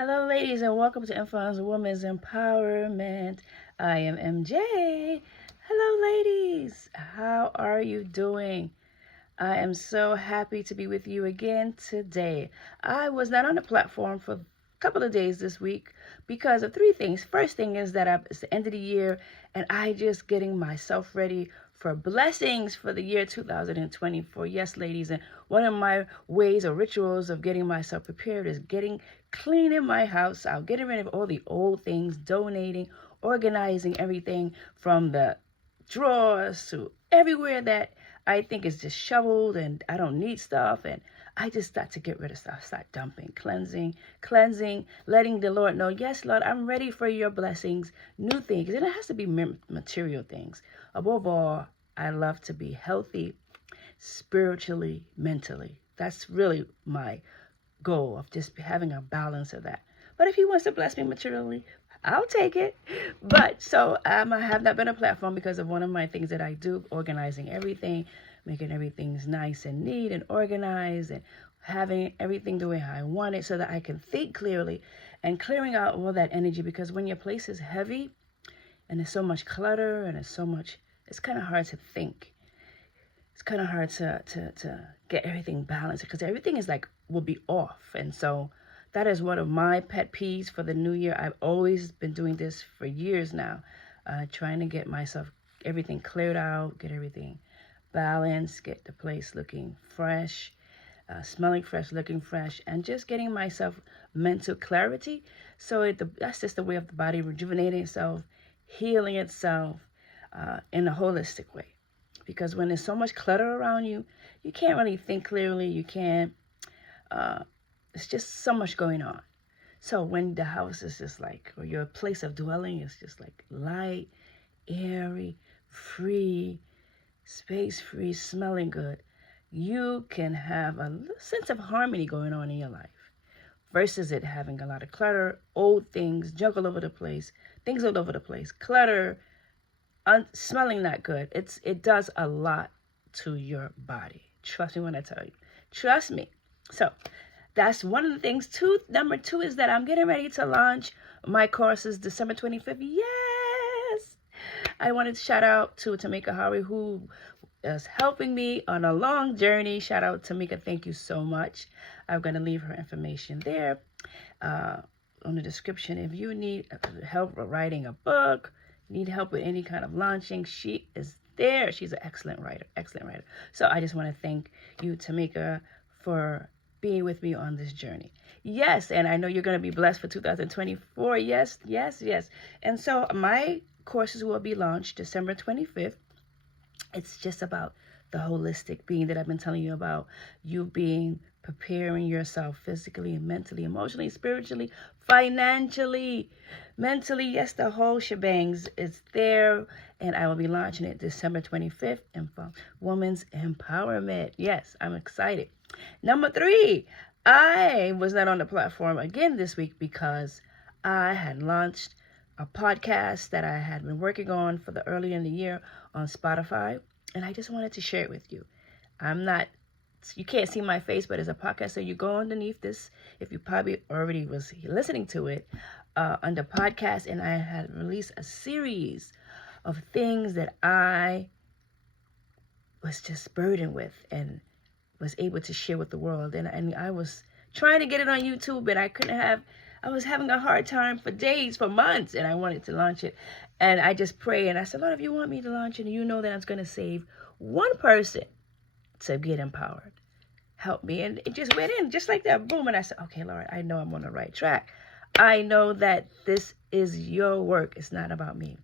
Hello, ladies, and welcome to Influence Women's Empowerment. I am MJ. Hello, ladies. How are you doing? I am so happy to be with you again today. I was not on the platform for a couple of days this week because of three things. First thing is that it's the end of the year, and I just getting myself ready for blessings for the year 2024. Yes, ladies, and one of my ways or rituals of getting myself prepared is cleaning my house out, getting rid of all the old things, donating, organizing everything from the drawers to everywhere that I think is disheveled and I don't need stuff. And I just start to get rid of stuff, start dumping, cleansing, letting the Lord know, yes, Lord, I'm ready for your blessings, new things. And it has to be material things. Above all, I love to be healthy, spiritually, mentally. That's really my goal of just having a balance of that. But if he wants to bless me materially, I'll take it. But so I have not been a platform because of one of my things that I do, organizing everything, making everything nice and neat and organized and having everything the way I want it so that I can think clearly and clearing out all that energy. Because when your place is heavy and there's so much clutter and it's kind of hard to think. It's kind of hard to get everything balanced because everything will be off. And so that is one of my pet peeves for the new year. I've always been doing this for years now, trying to get myself everything cleared out, get everything balanced, get the place looking fresh, smelling fresh, looking fresh, and just getting myself mental clarity. So that's just the way of the body rejuvenating itself, healing itself in a holistic way. Because when there's so much clutter around you, you can't really think clearly. You can't. It's just so much going on. So when the house is just or your place of dwelling is just light, airy, free, space-free, smelling good, you can have a sense of harmony going on in your life versus it having a lot of clutter, old things, junk all over the place, things all over the place, clutter, smelling not good. It does a lot to your body. Trust me when I tell you. Trust me. So that's one of the things. Number two is that I'm getting ready to launch my courses December 25th. Yes! I wanted to shout out to Tamikahowze, who is helping me on a long journey. Shout out to Tamika. Thank you so much. I'm going to leave her information there on the description. If you need help writing a book, need help with any kind of launching, she is there. She's an excellent writer. So I just want to thank you, Tamika, for being with me on this journey. Yes, and I know you're going to be blessed for 2024. Yes. And so my courses will be launched December 25th. It's just about the holistic being that I've been telling you about, you preparing yourself physically and mentally, emotionally, spiritually, financially, mentally. Yes, the whole shebangs is there, and I will be launching it December 25th and for Women's Empowerment. Yes, I'm excited. Number three, I was not on the platform again this week because I had launched a podcast that I had been working on for the earlier in the year on Spotify, and I just wanted to share it with you. You can't see my face, but it's a podcast, so you go underneath this, if you probably already was listening to it, under podcast, and I had released a series of things that I was just burdened with and was able to share with the world. And I was trying to get it on YouTube, but I was having a hard time for days, for months, and I wanted to launch it. And I just prayed, and I said, Lord, if you want me to launch it, and you know that I'm going to save one person to get empowered, help me. And it just went in just like that, boom. And I said, okay, Lord, I know I'm on the right track. I know that this is your work. It's not about me.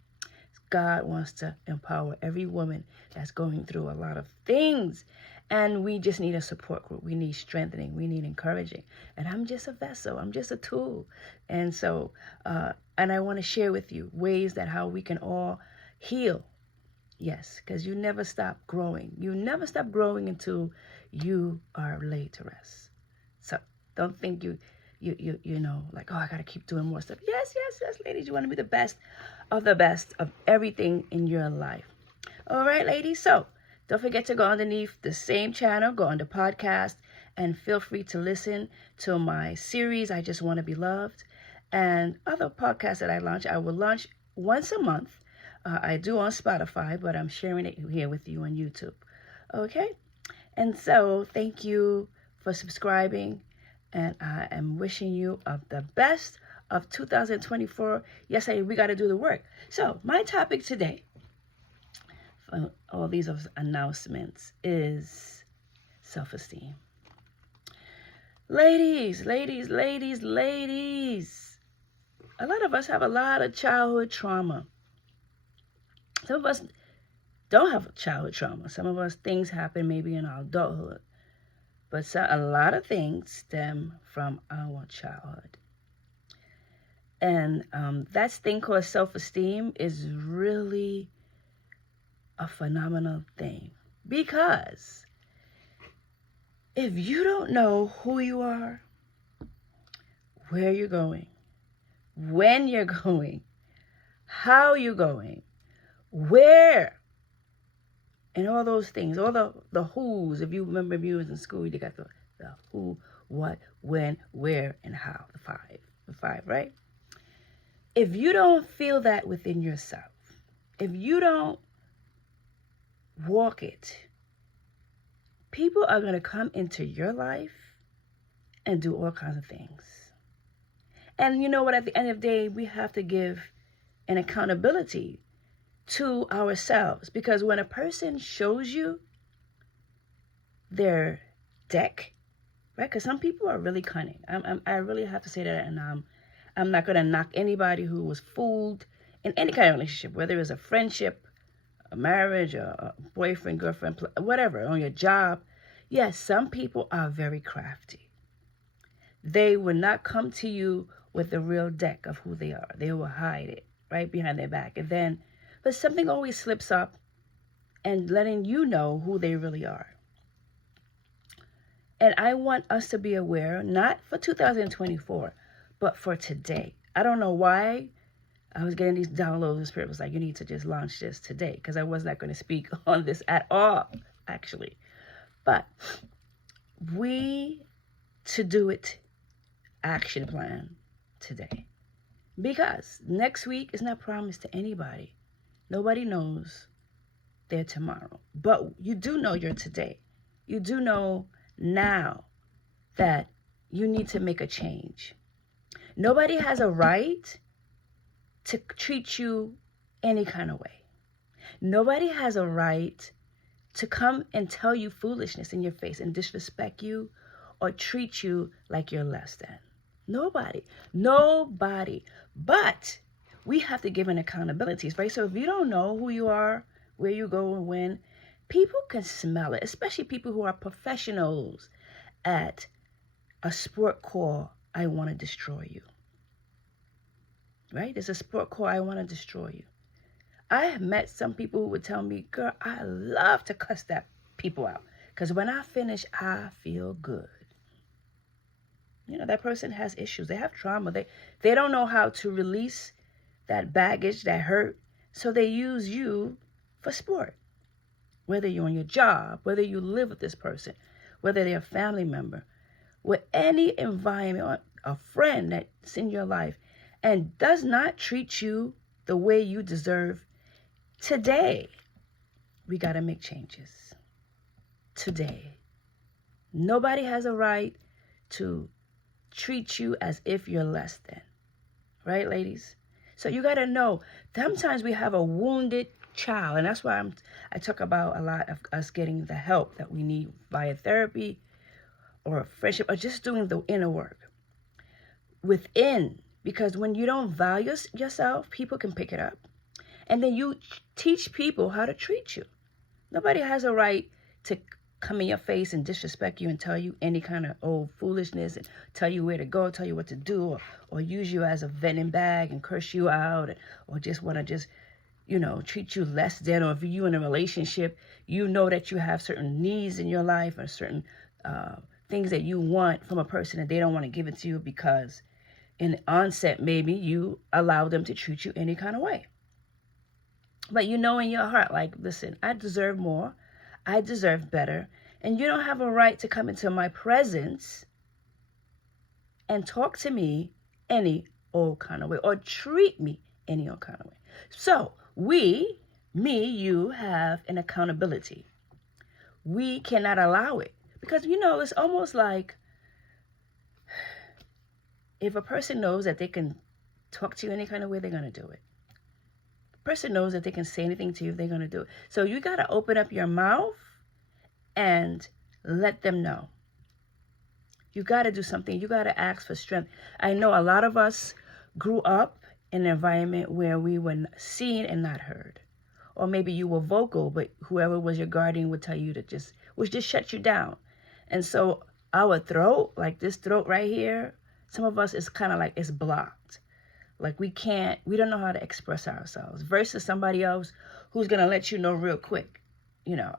God wants to empower every woman that's going through a lot of things. And we just need a support group. We need strengthening. We need encouraging. And I'm just a vessel. I'm just a tool. And so, and I want to share with you ways that how we can all heal. Yes, because you never stop growing. You never stop growing until you are laid to rest. So don't think you know, like, oh, I got to keep doing more stuff. Yes, ladies. You want to be the best of everything in your life. All right, ladies. So don't forget to go underneath the same channel, go on the podcast, And feel free to listen to my series, I Just Want to Be Loved, and other podcasts that I launch. I will launch once a month. I do on Spotify, but I'm sharing it here with you on YouTube. Okay? And so thank you for subscribing, and I am wishing you the best of 2024. Yes, we got to do the work. So my topic today, for all these announcements, is self-esteem. Ladies, a lot of us have a lot of childhood trauma. Some of us don't have childhood trauma. Some of us, things happen maybe in our adulthood. But a lot of things stem from our childhood. And that thing called self-esteem is really a phenomenal thing. Because if you don't know who you are, where you're going, when you're going, how you're going, where, and all those things, all the who's, if you remember if you was in school, you got the who, what, when, where, and how, the five, right? If you don't feel that within yourself, if you don't walk it, people are going to come into your life and do all kinds of things. And you know what? At the end of the day, we have to give an accountability to ourselves. Because when a person shows you their deck, right? Because some people are really cunning. I really have to say that. And I'm not going to knock anybody who was fooled in any kind of relationship, whether it's a friendship, a marriage, a boyfriend, girlfriend, whatever, on your job. Yes, some people are very crafty. They will not come to you with the real deck of who they are. They will hide it right behind their back. And then, but something always slips up and letting you know who they really are. And I want us to be aware, not for 2024, but for today. I don't know why I was getting these downloads. The Spirit was like, you need to just launch this today, because I was not going to speak on this at all, actually. But to do it, action plan today. Because next week is not promised to anybody. Nobody knows their tomorrow. But you do know your today. You do know now that you need to make a change. Nobody has a right to treat you any kind of way. Nobody has a right to come and tell you foolishness in your face and disrespect you or treat you like you're less than. Nobody. But we have to give an accountability, right? So if you don't know who you are, where you go and when, people can smell it, especially people who are professionals at a sport called I Want to Destroy You. Right? There's a sport called I Want to Destroy You. I have met some people who would tell me, girl, I love to cuss that people out, because when I finish, I feel good. You know, that person has issues. They have trauma. They don't know how to release that baggage, that hurt. So they use you for sport. Whether you're on your job, whether you live with this person, whether they're a family member, with any environment, a friend that's in your life and does not treat you the way you deserve, today, we got to make changes. Today. Nobody has a right to treat you as if you're less than. Right, ladies? So you got to know, sometimes we have a wounded child. And that's why I talk about a lot of us getting the help that we need via therapy or a friendship or just doing the inner work within. Because when you don't value yourself, people can pick it up. And then you teach people how to treat you. Nobody has a right to come in your face and disrespect you and tell you any kind of old foolishness and tell you where to go, tell you what to do, or use you as a venting bag and curse you out, or just want to treat you less than. Or if you're in a relationship, you know that you have certain needs in your life or certain things that you want from a person and they don't want to give it to you because in the onset, maybe you allow them to treat you any kind of way. But you know in your heart, like, listen, I deserve more. I deserve better. And you don't have a right to come into my presence and talk to me any old kind of way or treat me any old kind of way. So you have an accountability. We cannot allow it because, it's almost like if a person knows that they can talk to you any kind of way, they're going to do it. The person knows that they can say anything to you, they're going to do it. So you got to open up your mouth and let them know. You got to do something. You got to ask for strength. I know a lot of us grew up in an environment where we were seen and not heard. Or maybe you were vocal, but whoever was your guardian would tell you to just shut you down. And so our throat, like this throat right here, some of us is kind of like it's blocked. Like we don't know how to express ourselves versus somebody else who's going to let you know real quick.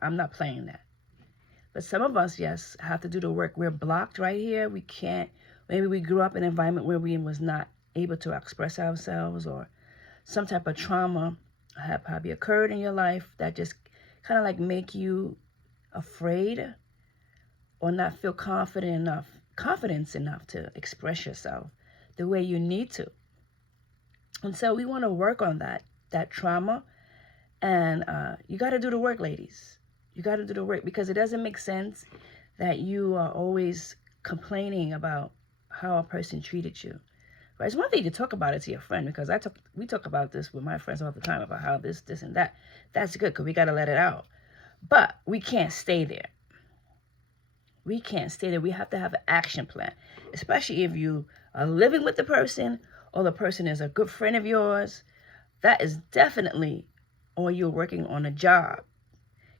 I'm not playing that. But some of us, yes, have to do the work. We're blocked right here. We can't. Maybe we grew up in an environment where we was not able to express ourselves, or some type of trauma had probably occurred in your life that just kind of like make you afraid or not feel confidence enough to express yourself the way you need to. And so we want to work on that trauma. And you got to do the work, ladies. You got to do the work because it doesn't make sense that you are always complaining about how a person treated you. Right? It's one thing to talk about it to your friend because we talk about this with my friends all the time about how this and that. That's good because we got to let it out. But we can't stay there. We can't stay there. We have to have an action plan, especially if you are living with the person or the person is a good friend of yours. That is definitely, or you're working on a job.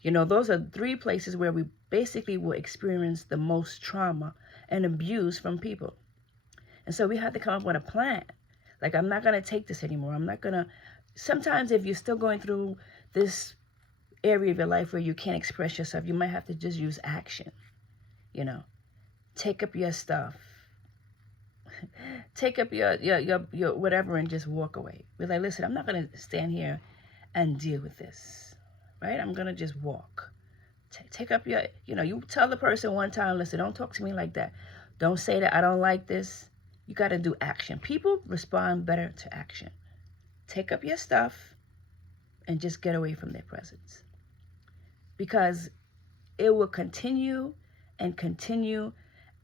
Those are 3 places where we basically will experience the most trauma and abuse from people. And so we have to come up with a plan. Like, I'm not going to take this anymore. I'm not going to. Sometimes if you're still going through this area of your life where you can't express yourself, you might have to just use action. Take up your stuff. Take up your whatever and just walk away. Be like, listen, I'm not going to stand here and deal with this. Right? I'm going to just walk. Take up your, you tell the person one time, listen, don't talk to me like that. Don't say that I don't like this. You got to do action. People respond better to action. Take up your stuff and just get away from their presence. Because it will continue and continue.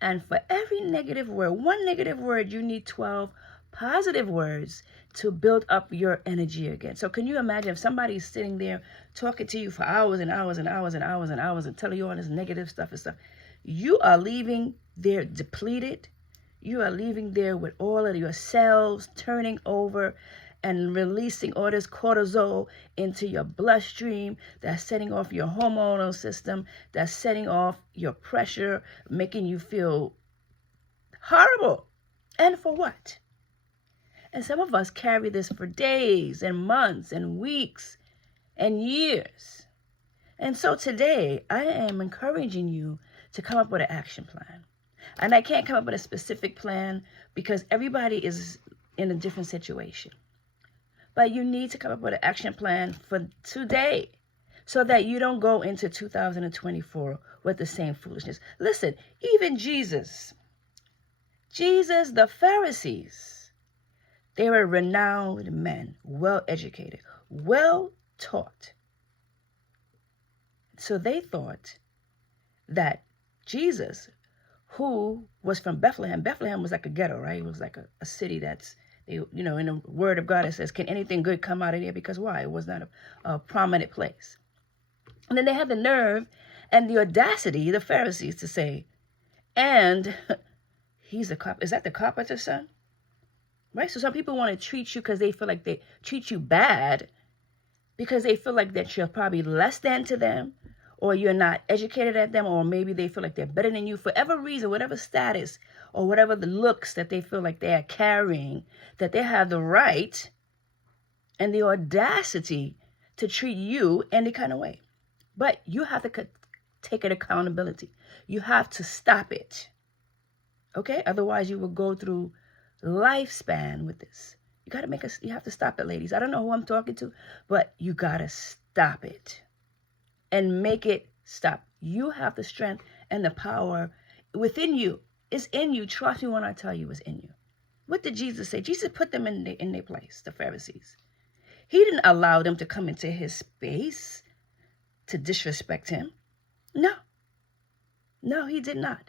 And for every negative word, one negative word, you need 12 positive words to build up your energy again. So can you imagine if somebody's sitting there talking to you for hours and hours and hours and hours and hours and telling you all this negative stuff and stuff? You are leaving there depleted. You are leaving there with all of your cells turning over and releasing all this cortisol into your bloodstream. That's setting off your hormonal system. That's setting off your pressure, making you feel horrible. And for what? And some of us carry this for days and months and weeks and years. And so today, I am encouraging you to come up with an action plan. And I can't come up with a specific plan because everybody is in a different situation. But you need to come up with an action plan for today so that you don't go into 2024 with the same foolishness. Listen, even Jesus, the Pharisees, they were renowned men, well-educated, well-taught. So they thought that Jesus, who was from Bethlehem was like a ghetto, right? It was like a city that's, in the Word of God, it says, can anything good come out of there? Because why? It was not a prominent place. And then they had the nerve and the audacity, the Pharisees, to say, and he's a cop. Is that the carpenter's son? Right? So some people want to treat you because they feel like they treat you bad because they feel like that you're probably less than to them, or you're not educated at them, or maybe they feel like they're better than you for whatever reason, whatever status, or whatever the looks that they feel like they are carrying, that they have the right and the audacity to treat you any kind of way. But you have to take an accountability. You have to stop it. Okay? Otherwise, you will go through lifespan with this. You have to stop it, ladies. I don't know who I'm talking to, but you got to stop it and make it stop. You have the strength and the power within you. It's in you. Trust me when I tell you it's in you. What did Jesus say? Jesus put them in their place, the Pharisees. He didn't allow them to come into his space to disrespect him. No. No, he did not.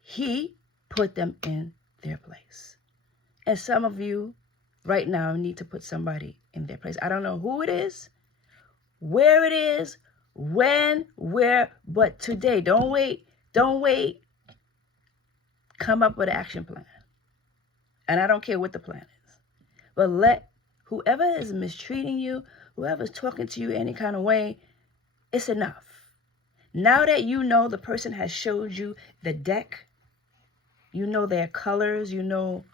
He put them in their place. And some of you right now need to put somebody in their place. I don't know who it is, where it is, when, where, but today. Don't wait. Don't wait. Come up with an action plan. And I don't care what the plan is. But let whoever is mistreating you, whoever's talking to you any kind of way, it's enough. Now that you know the person has showed you the deck, you know their colors, you know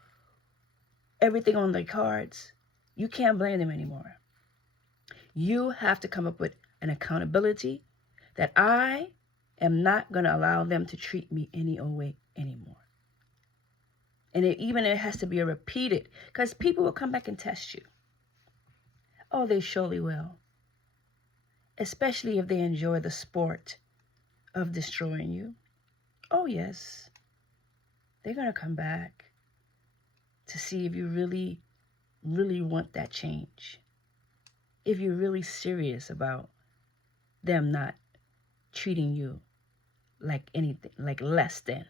everything on their cards, you can't blame them anymore. You have to come up with an accountability that I am not going to allow them to treat me any old way anymore. And it has to be a repeated, because people will come back and test you. Oh, they surely will. Especially if they enjoy the sport of destroying you. Oh, yes. They're going to come back to see if you really, really want that change. If you're really serious about them not treating you like anything, like less than.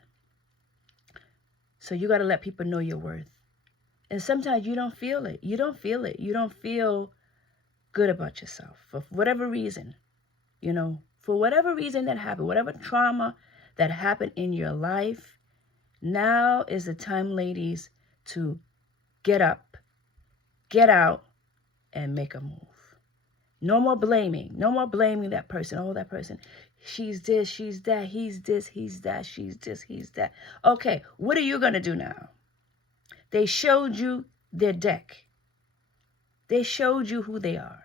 So you got to let people know your worth. And sometimes you don't feel it. You don't feel it. You don't feel good about yourself for whatever reason. You know, for whatever reason that happened, whatever trauma that happened in your life, now is the time, ladies, to get up, get out, and make a move. No more blaming. No more blaming that person. Oh, that person. She's this, she's that, he's this, he's that, she's this, he's that. Okay, what are you going to do now? They showed you their deck. They showed you who they are.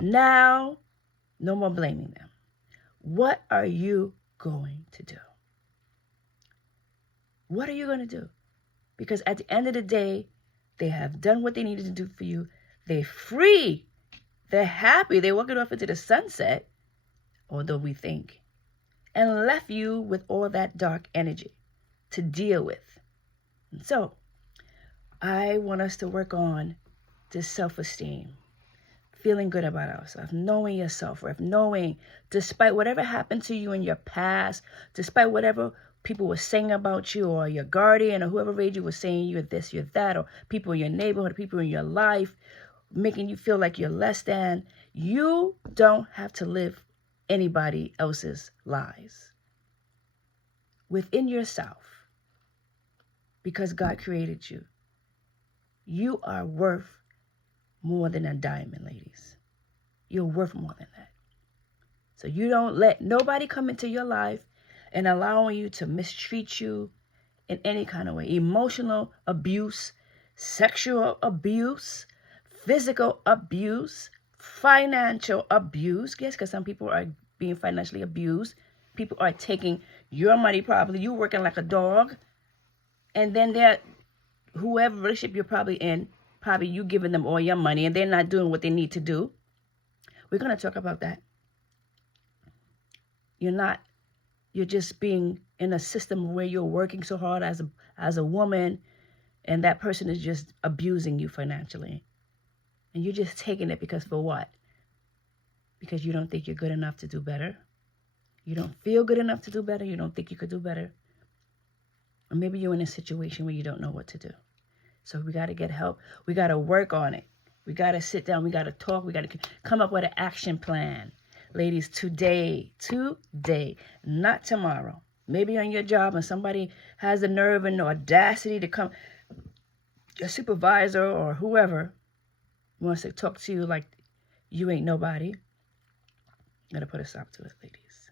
Now, no more blaming them. What are you going to do? What are you going to do? Because at the end of the day, they have done what they needed to do for you. They're free. They're happy. They're walking off into the sunset, although we think, and left you with all that dark energy to deal with. And so, I want us to work on this self-esteem, feeling good about ourselves, knowing your self-worth, knowing despite whatever happened to you in your past, despite whatever people were saying about you, or your guardian or whoever raised you was saying you're this, you're that, or people in your neighborhood, people in your life, making you feel like you're less than. You don't have to live anybody else's lies within yourself, because God created you. You are worth more than a diamond, ladies. You're worth more than that. So you don't let nobody come into your life and allowing you to mistreat you in any kind of way. Emotional abuse, sexual abuse, physical abuse, financial abuse. Yes, because some people are being financially abused. People are taking your money probably. You're working like a dog. And then they're, whoever relationship you're probably in, probably you giving them all your money and they're not doing what they need to do. We're going to talk about that. You're just being in a system where you're working so hard as a woman, and that person is just abusing you financially. And you're just taking it because for what? Because you don't think you're good enough to do better. You don't feel good enough to do better. You don't think you could do better. Or maybe you're in a situation where you don't know what to do. So we got to get help. We got to work on it. We got to sit down. We got to talk. We got to come up with an action plan. Ladies, today, not tomorrow. Maybe on your job and somebody has the nerve and the audacity to come, your supervisor or whoever wants to talk to you like you ain't nobody. You got to put a stop to it, ladies.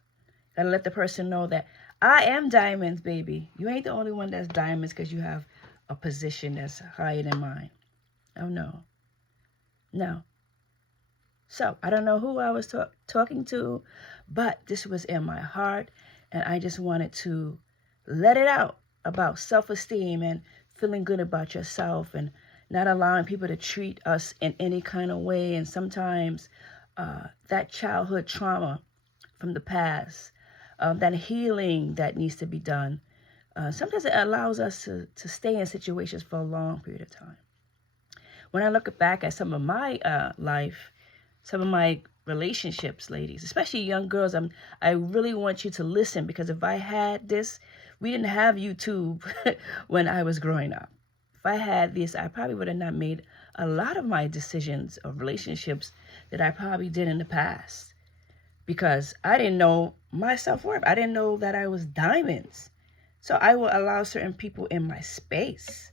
Got to let the person know that I am diamonds, baby. You ain't the only one that's diamonds because you have a position that's higher than mine. Oh, no. No. So, I don't know who I was talking to, but this was in my heart, and I just wanted to let it out about self-esteem and feeling good about yourself and not allowing people to treat us in any kind of way. And sometimes that childhood trauma from the past, that healing that needs to be done. Sometimes it allows us to stay in situations for a long period of time. When I look back at some of my life, some of my relationships, ladies, especially young girls, I really want you to listen, because if I had this, we didn't have YouTube when I was growing up. If I had this, I probably would have not made a lot of my decisions of relationships that I probably did in the past, because I didn't know my self-worth. I didn't know that I was diamonds. So I will allow certain people in my space,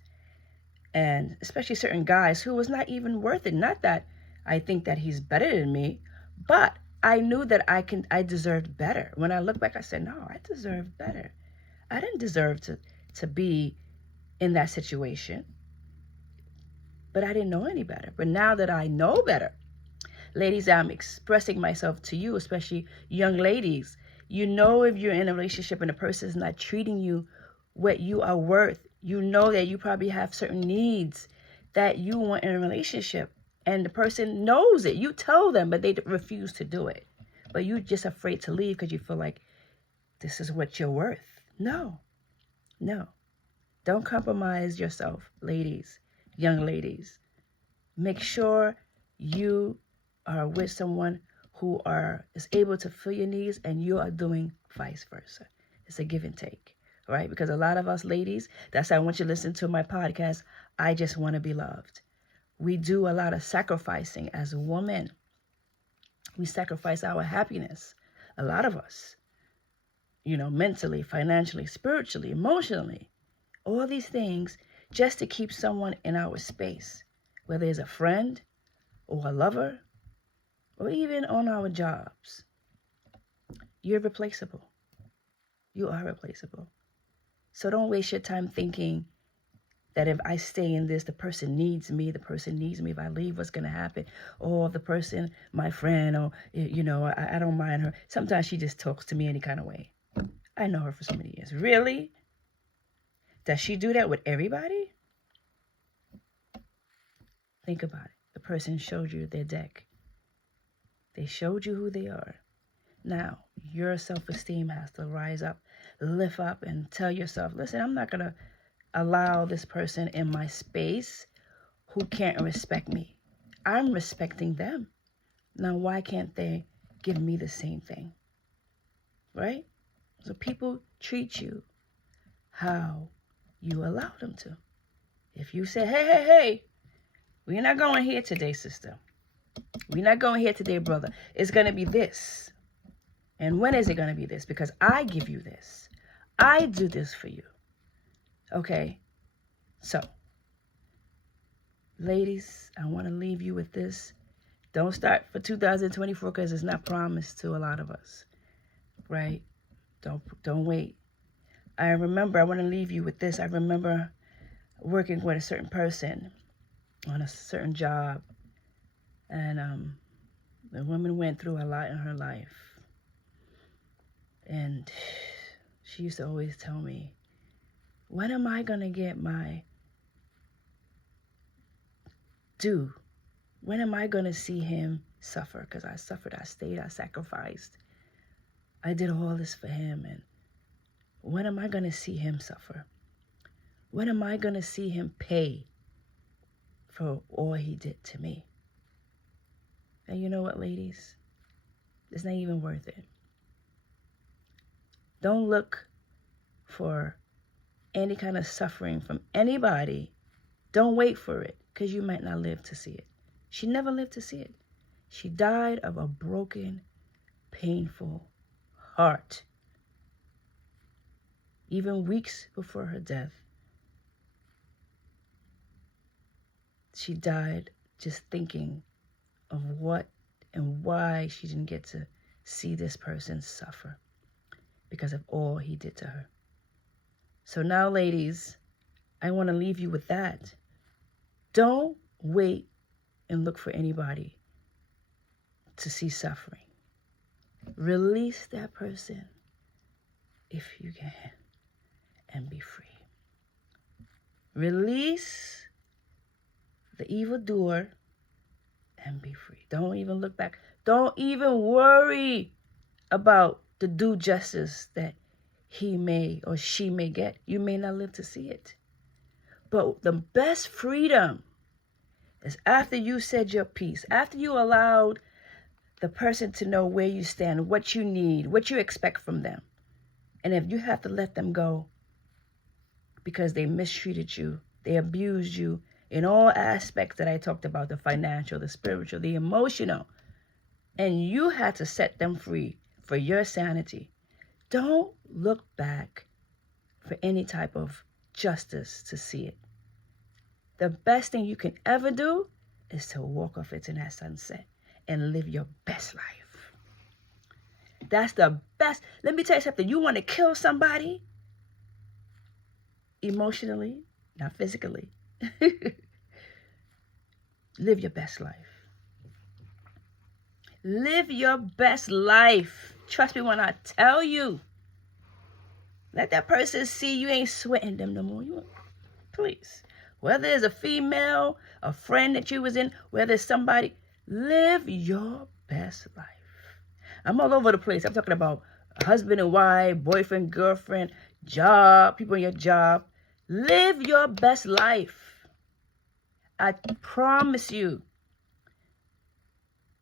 and especially certain guys who was not even worth it. Not that I think that he's better than me, but I knew that I deserved better. When I look back, I said, no, I deserved better. I didn't deserve to be in that situation, but I didn't know any better. But now that I know better, ladies, I'm expressing myself to you, especially young ladies. You know, if you're in a relationship and the person is not treating you what you are worth, you know that you probably have certain needs that you want in a relationship, and the person knows it. You tell them, but they refuse to do it. But you're just afraid to leave because you feel like this is what you're worth. No. Don't compromise yourself, ladies, young ladies. Make sure you are with someone who is able to fill your needs, and you are doing vice versa. It's a give and take, right? Because a lot of us ladies, that's why I want you to listen to my podcast, I Just Want to Be Loved. We do a lot of sacrificing as a woman. We sacrifice our happiness, a lot of us, mentally, financially, spiritually, emotionally, all these things just to keep someone in our space, whether it's a friend or a lover, or even on our jobs. You're replaceable. You are replaceable. So don't waste your time thinking that if I stay in this, the person needs me. The person needs me. If I leave, what's going to happen? Or the person, my friend, or, I don't mind her. Sometimes she just talks to me any kind of way. I know her for so many years. Really? Does she do that with everybody? Think about it. The person showed you their deck. They showed you who they are. Now, your self-esteem has to rise up, lift up, and tell yourself, listen, I'm not going to allow this person in my space who can't respect me. I'm respecting them. Now, why can't they give me the same thing? Right? So people treat you how you allow them to. If you say, hey, we're not going here today, sister. We're not going here today, brother. It's going to be this. And when is it going to be this? Because I give you this. I do this for you. Okay? So, ladies, I want to leave you with this. Don't start for 2024 because it's not promised to a lot of us. Right? Don't wait. I want to leave you with this. I remember working with a certain person on a certain job. And the woman went through a lot in her life. And she used to always tell me, when am I going to get my due? When am I going to see him suffer? Because I suffered, I stayed, I sacrificed. I did all this for him. And when am I going to see him suffer? When am I going to see him pay for all he did to me? And you know what, ladies? It's not even worth it. Don't look for any kind of suffering from anybody. Don't wait for it, because you might not live to see it. She never lived to see it. She died of a broken, painful heart. Even weeks before her death, she died just thinking of what and why she didn't get to see this person suffer because of all he did to her. So now, ladies, I want to leave you with that. Don't wait and look for anybody to see suffering. Release that person if you can and be free. Release the evildoer and be free. Don't even look back. Don't even worry about the due justice that he may or she may get. You may not live to see it. But the best freedom is after you said your piece, after you allowed the person to know where you stand, what you need, what you expect from them. And if you have to let them go because they mistreated you, they abused you in all aspects that I talked about, the financial, the spiritual, the emotional, and you had to set them free for your sanity, don't look back for any type of justice to see it. The best thing you can ever do is to walk off into that sunset and live your best life. That's the best. Let me tell you something. You want to kill somebody emotionally, not physically. Live your best life. Live your best life. Trust me when I tell you. Let that person see you ain't sweating them no more. Please. Whether it's a female, a friend that you was in, whether it's somebody, live your best life. I'm all over the place. I'm talking about husband and wife, boyfriend, girlfriend, job, people in your job. Live your best life. I promise you.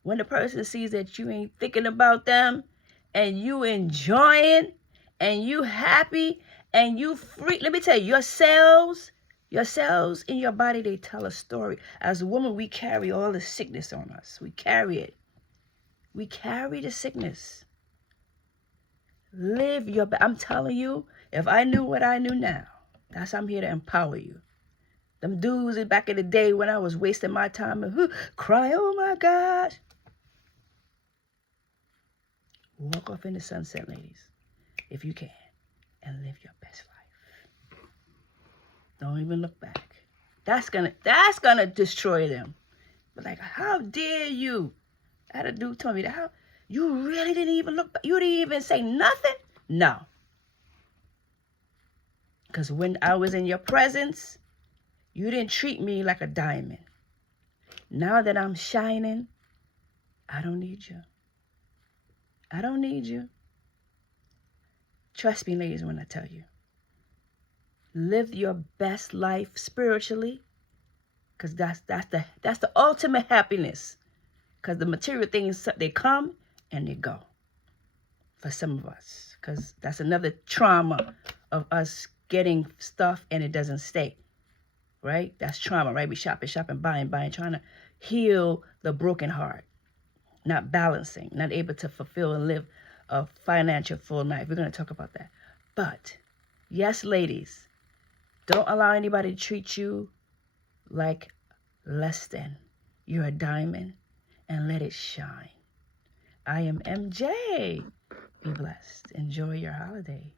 When the person sees that you ain't thinking about them and you enjoying and you happy and you free, let me tell you, your cells in your body, they tell a story. As a woman, we carry all the sickness on us. We carry it. We carry the sickness. Live your best. I'm telling you, if I knew what I knew now, that's I'm here to empower you. Them dudes back in the day when I was wasting my time and cry, oh my gosh. Walk off in the sunset, ladies, if you can, and live your best life. Don't even look back. That's gonna destroy them. But like, how dare you? I had a dude told me that. How you really didn't even look back? You didn't even say nothing? No. Because when I was in your presence, you didn't treat me like a diamond. Now that I'm shining, I don't need you. I don't need you. Trust me, ladies, when I tell you. Live your best life spiritually, because that's the ultimate happiness. Because the material things, they come and they go for some of us. Because that's another trauma of us getting stuff and it doesn't stay. Right? That's trauma, right? We shopping, buying, trying to heal the broken heart. Not balancing, not able to fulfill and live a financial full life. We're going to talk about that. But, yes, ladies, don't allow anybody to treat you like less than. You're a diamond, and let it shine. I am MJ. Be blessed. Enjoy your holiday.